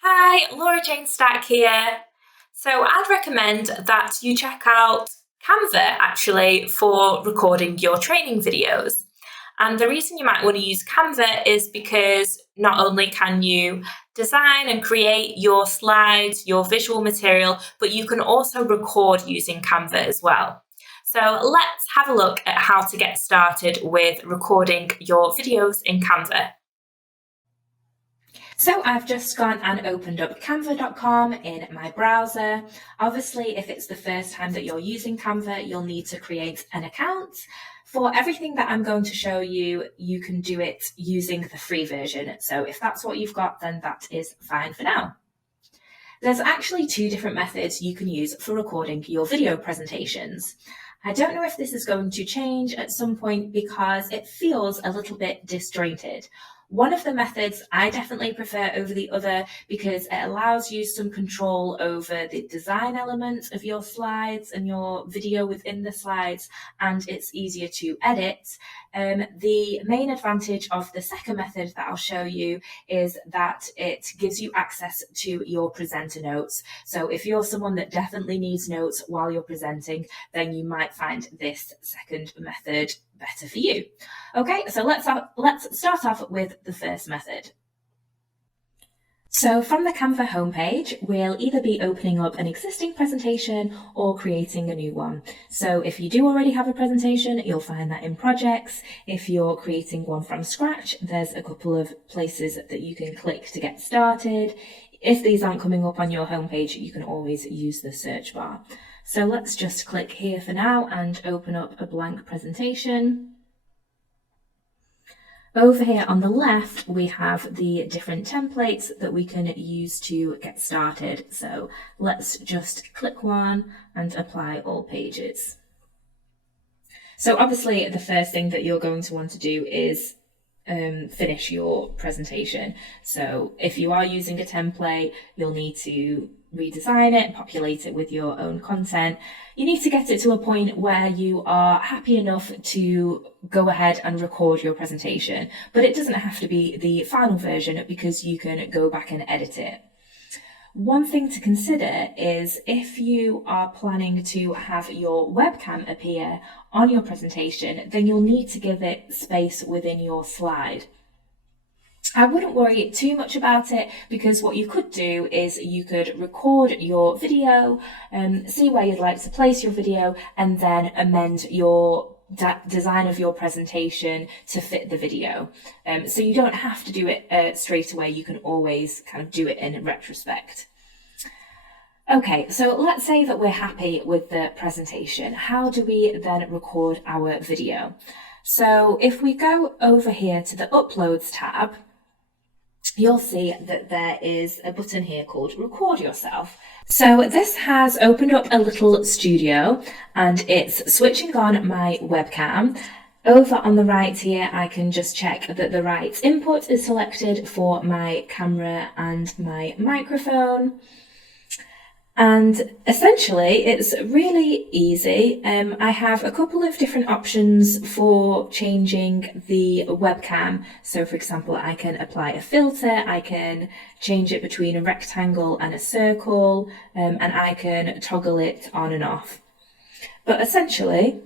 Hi, Laura Jane Stack here. So I'd recommend that you check out Canva actually for recording your training videos. And the reason you might want to use Canva is because not only can you design and create your slides, your visual material, but you can also record using Canva as well. So let's have a look at how to get started with recording your videos in Canva. So I've just gone and opened up canva.com in my browser. Obviously, if it's the first time that you're using Canva, you'll need to create an account. For everything that I'm going to show you, you can do it using the free version. So if that's what you've got, then that is fine for now. There's actually two different methods you can use for recording your video presentations. I don't know if this is going to change at some point because it feels a little bit disjointed. One of the methods I definitely prefer over the other because it allows you some control over the design element of your slides and your video within the slides, and it's easier to edit. The main advantage of the second method that I'll show you is that it gives you access to your presenter notes. So if you're someone that definitely needs notes while you're presenting, then you might find this second method better for you. Okay, so let's start off with the first method. So from the Canva homepage, we'll either be opening up an existing presentation or creating a new one. So if you do already have a presentation, you'll find that in projects. If you're creating one from scratch, there's a couple of places that you can click to get started. If these aren't coming up on your homepage, you can always use the search bar. So let's just click here for now and open up a blank presentation. Over here on the left, we have the different templates that we can use to get started. So let's just click one and apply all pages. So obviously the first thing that you're going to want to do is finish your presentation. So if you are using a template, you'll need to redesign it, populate it with your own content. You need to get it to a point where you are happy enough to go ahead and record your presentation, but it doesn't have to be the final version because you can go back and edit it. One thing to consider is if you are planning to have your webcam appear on your presentation, then you'll need to give it space within your slide. I wouldn't worry too much about it because what you could do is you could record your video, see where you'd like to place your video, and then amend your design of your presentation to fit the video. So you don't have to do it straight away. You can always kind of do it in retrospect. Okay, so let's say that we're happy with the presentation. How do we then record our video? So if we go over here to the Uploads tab, you'll see that there is a button here called Record Yourself. So this has opened up a little studio and it's switching on my webcam. Over on the right here, I can just check that the right input is selected for my camera and my microphone. And essentially, it's really easy. I have a couple of different options for changing the webcam. So for example, I can apply a filter, I can change it between a rectangle and a circle, and I can toggle it on and off. But essentially,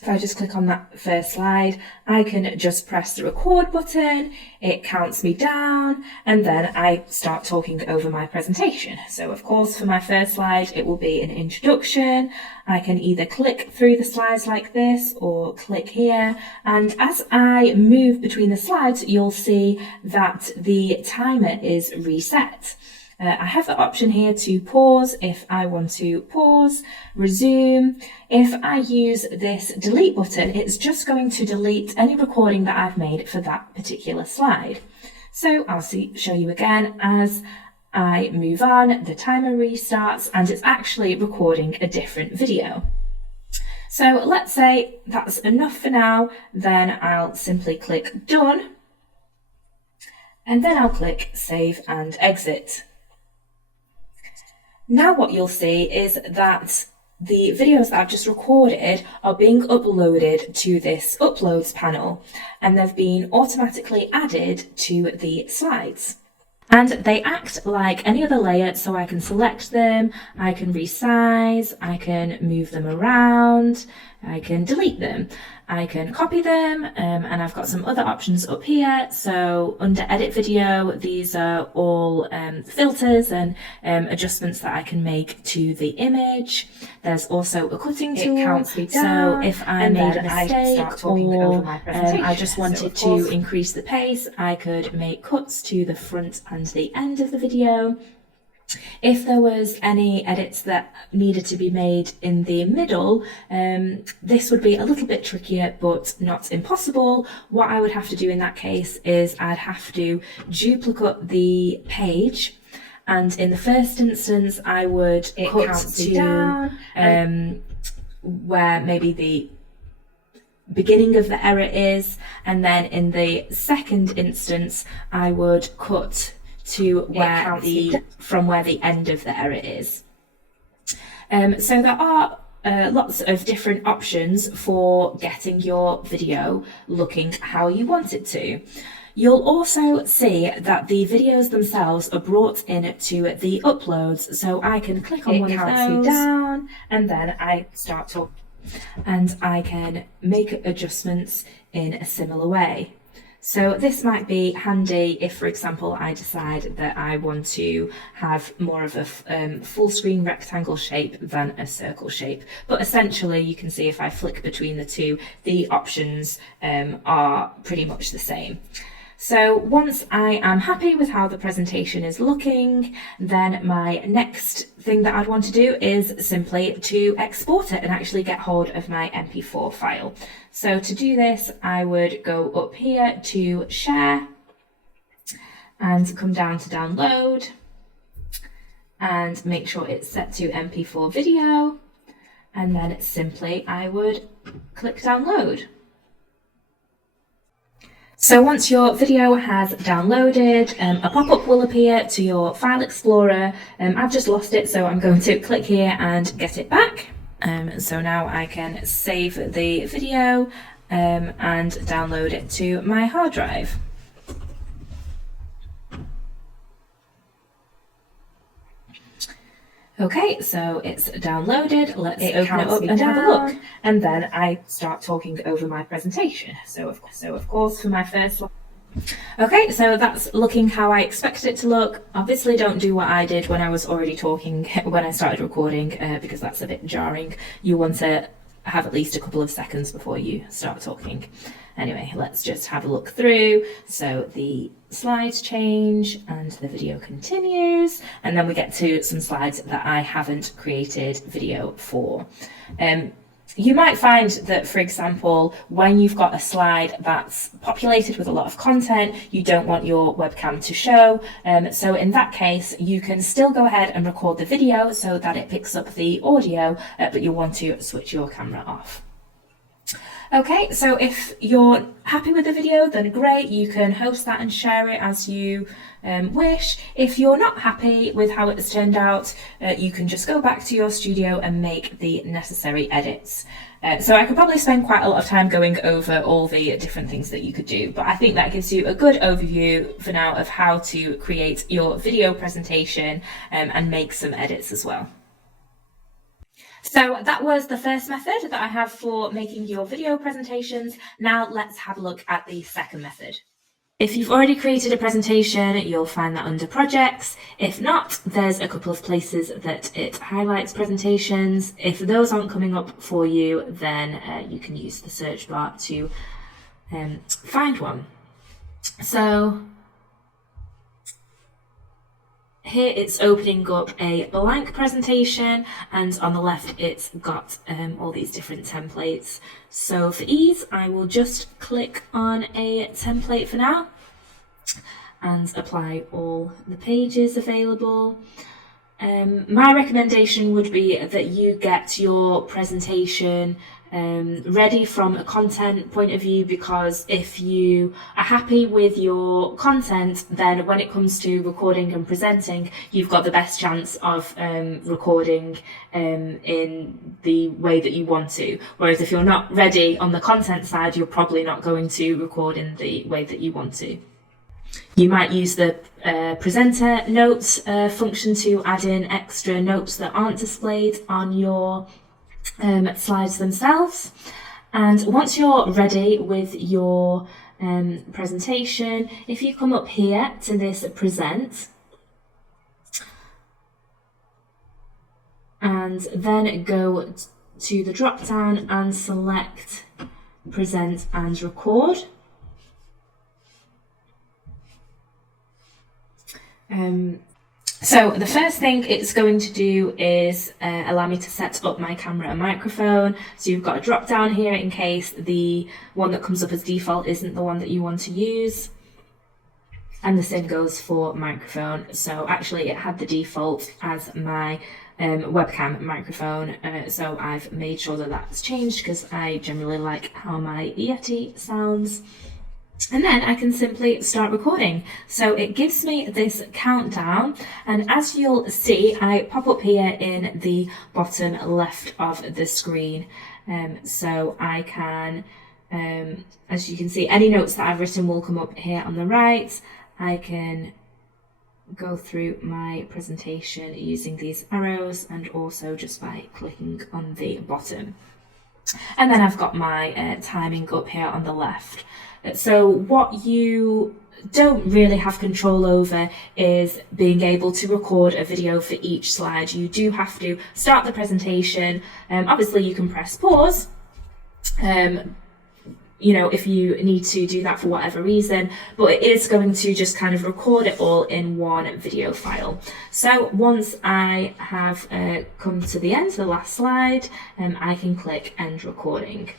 if I just click on that first slide, I can just press the record button, it counts me down, and then I start talking over my presentation. So of course, for my first slide, it will be an introduction. I can either click through the slides like this or click here. And as I move between the slides, you'll see that the timer is reset. I have the option here to pause if I want to pause, resume. If I use this delete button, it's just going to delete any recording that I've made for that particular slide. So I'll show you again as I move on, the timer restarts and it's actually recording a different video. So let's say that's enough for now, then I'll simply click done and then I'll click save and exit. Now what you'll see is that the videos that I've just recorded are being uploaded to this uploads panel and they've been automatically added to the slides. And they act like any other layer, so I can select them, I can resize, I can move them around, I can delete them, I can copy them, and I've got some other options up here. So under Edit Video, these are all filters and adjustments that I can make to the image. There's also a cutting tool, so if I made a mistake or I just wanted to increase the pace, I could make cuts to the front and the end of the video. If there was any edits that needed to be made in the middle, this would be a little bit trickier, but not impossible. What I would have to do in that case is I'd have to duplicate the page, and in the first instance I would cut to where maybe the beginning of the error is, and then in the second instance I would cut to where from where the end of the error is. So there are lots of different options for getting your video looking how you want it to. You'll also see that the videos themselves are brought in to the uploads, so I can click on one of those down, and then I start talking, and I can make adjustments in a similar way. So this might be handy if, for example, I decide that I want to have more of a full screen rectangle shape than a circle shape. But essentially, you can see if I flick between the two, the options are pretty much the same. So once I am happy with how the presentation is looking, then my next thing that I'd want to do is simply to export it and actually get hold of my MP4 file. So to do this, I would go up here to Share and come down to Download and make sure it's set to MP4 video, and then simply I would click Download. So once your video has downloaded, a pop-up will appear to your file explorer. I've just lost it, so I'm going to click here and get it back. So now I can save the video and download it to my hard drive. Okay, so it's downloaded. Let's open it up and have a look. And then I start talking over my presentation. So of course, for my first one. Okay, so that's looking how I expected it to look. Obviously don't do what I did when I was already talking, when I started recording, because that's a bit jarring. You want to have at least a couple of seconds before you start talking. Anyway, let's just have a look through. So the slides change and the video continues, and then we get to some slides that I haven't created video for. You might find that, for example, when you've got a slide that's populated with a lot of content, you don't want your webcam to show. So in that case, you can still go ahead and record the video so that it picks up the audio, but you want to switch your camera off. Okay, so if you're happy with the video, then great, you can host that and share it as you wish. If you're not happy with how it's turned out, you can just go back to your studio and make the necessary edits. So I could probably spend quite a lot of time going over all the different things that you could do, but I think that gives you a good overview for now of how to create your video presentation and make some edits as well. So that was the first method that I have for making your video presentations. Now let's have a look at the second method. If you've already created a presentation, you'll find that under Projects. If not, there's a couple of places that it highlights presentations. If those aren't coming up for you, then you can use the search bar to find one. So here it's opening up a blank presentation, and on the left it's got all these different templates. So for ease, I will just click on a template for now and apply all the pages available. My recommendation would be that you get your presentation ready from a content point of view, because if you are happy with your content, then when it comes to recording and presenting, you've got the best chance of recording in the way that you want to. Whereas if you're not ready on the content side, you're probably not going to record in the way that you want to. You might use the presenter notes function to add in extra notes that aren't displayed on your slides themselves. And once you're ready with your presentation, if you come up here to this present, and then go to the drop down and select present and record. So the first thing it's going to do is allow me to set up my camera and microphone. So you've got a drop down here in case the one that comes up as default isn't the one that you want to use. And the same goes for microphone. So actually it had the default as my webcam microphone, so I've made sure that that's changed because I generally like how my Yeti sounds. And then I can simply start recording. So it gives me this countdown, and as you'll see, I pop up here in the bottom left of the screen. So I can, as you can see, any notes that I've written will come up here on the right. I can go through my presentation using these arrows and also just by clicking on the bottom. And then I've got my timing up here on the left. So what you don't really have control over is being able to record a video for each slide. You do have to start the presentation. Obviously you can press pause, you know, if you need to do that for whatever reason, but it is going to just kind of record it all in one video file. So once I have come to the end, the last slide, I can click end recording.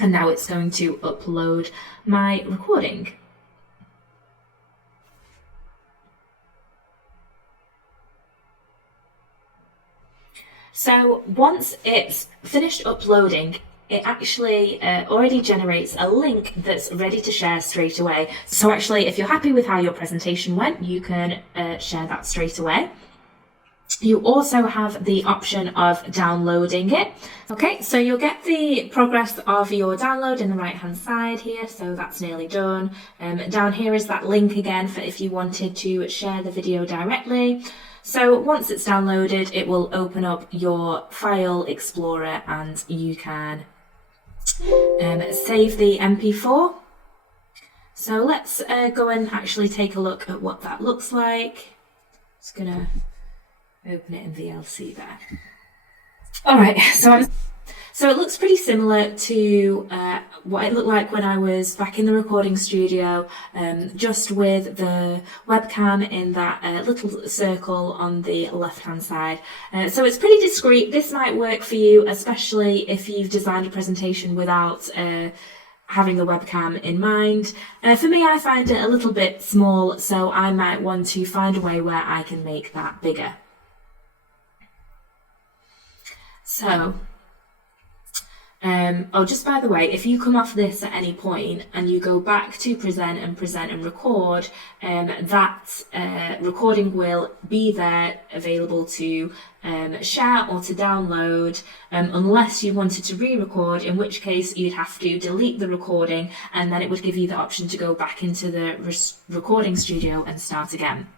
And now it's going to upload my recording. So once it's finished uploading, it actually already generates a link that's ready to share straight away. So actually, if you're happy with how your presentation went, you can share that straight away. You also have the option of downloading it. Okay, so you'll get the progress of your download in the right hand side here, so that's nearly done. Down here is that link again for if you wanted to share the video directly. So once it's downloaded, it will open up your file explorer and you can save the MP4. So let's go and actually take a look at what that looks like. Just gonna open it in VLC there. All right, so it looks pretty similar to what it looked like when I was back in the recording studio, just with the webcam in that little circle on the left-hand side. So it's pretty discreet. This might work for you, especially if you've designed a presentation without having the webcam in mind. For me, I find it a little bit small, so I might want to find a way where I can make that bigger. So, oh, just by the way, if you come off this at any point and you go back to present and record, that recording will be there available to share or to download, unless you wanted to re-record, in which case you'd have to delete the recording and then it would give you the option to go back into the recording studio and start again.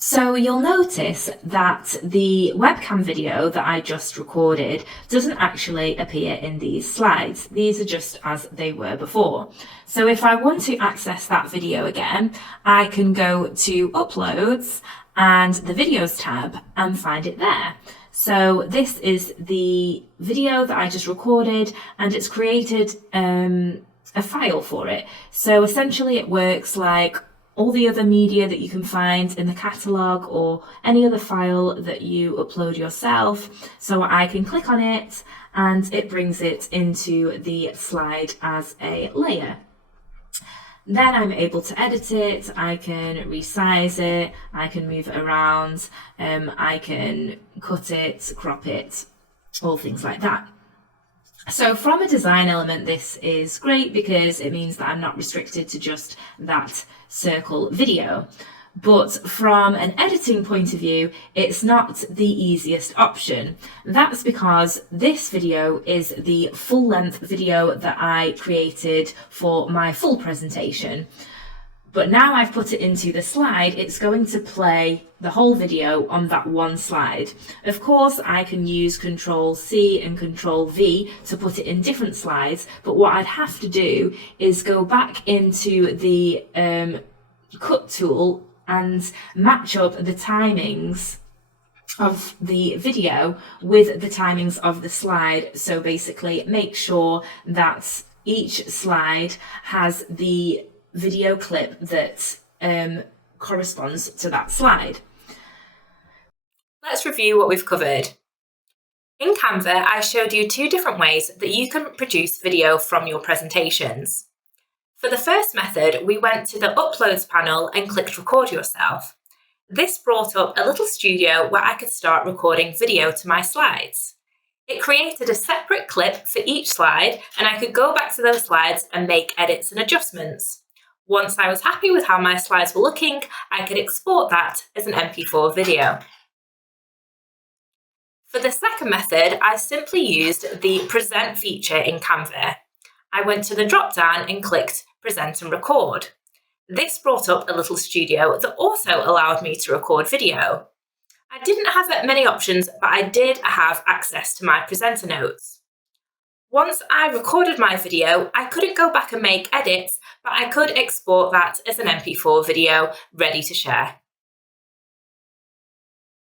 So you'll notice that the webcam video that I just recorded doesn't actually appear in these slides. These are just as they were before. So if I want to access that video again, I can go to Uploads and the Videos tab and find it there. So this is the video that I just recorded and it's created a file for it. So essentially it works like all the other media that you can find in the catalogue or any other file that you upload yourself. So I can click on it and it brings it into the slide as a layer. Then I'm able to edit it, I can resize it, I can move it around, I can cut it, crop it, all things like that. So from a design element, this is great because it means that I'm not restricted to just that circle video. But from an editing point of view, it's not the easiest option. That's because this video is the full length video that I created for my full presentation. But now I've put it into the slide, it's going to play the whole video on that one slide. Of course, I can use Control C and Control V to put it in different slides, but what I'd have to do is go back into the cut tool and match up the timings of the video with the timings of the slide. So basically make sure that each slide has the video clip that corresponds to that slide. Let's review what we've covered. In Canva, I showed you 2 different ways that you can produce video from your presentations. For the first method, we went to the Uploads panel and clicked Record Yourself. This brought up a little studio where I could start recording video to my slides. It created a separate clip for each slide, and I could go back to those slides and make edits and adjustments. Once I was happy with how my slides were looking, I could export that as an MP4 video. For the second method, I simply used the Present feature in Canva. I went to the drop-down and clicked Present and Record. This brought up a little studio that also allowed me to record video. I didn't have many options, but I did have access to my presenter notes. Once I recorded my video, I couldn't go back and make edits, but I could export that as an MP4 video ready to share.